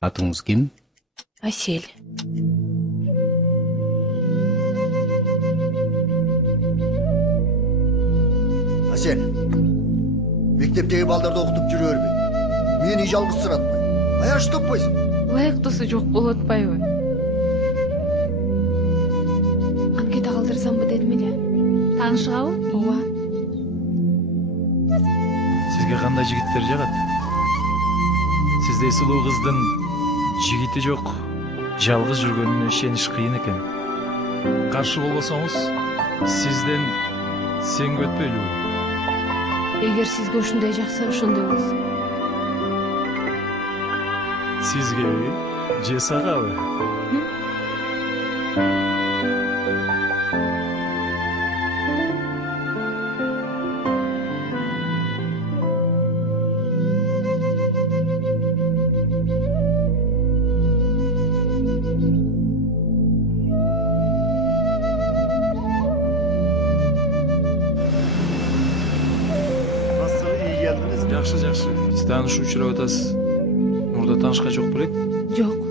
Атыңыз ким? Асел. Асел, мектептегі балдарды оқытып жүрө бербей. Мени жалғыз сұратпай. Аяш таппайсың. Лайықтысы жоқ болот атпайбы? Анкета калтырсам бы дедим эле. Таанышабы? Ооба. Сизге кандай жигиттер жагат? Сиздей сулуу кыздын жигити жок, жалгыз жүргөнүнө ишениш кыйын экен. Каршы болбосоңуз, сизден сеңге өтпөйлүбү? Эгер сизге ушундай жакса, ошондой болсун. Сизге же сагабы? Nasıl iyi geldiniz? Жакшы, жакшы. Сиз таанышуу учурап атасыз. Мурда таанышкан жок белек? Жок.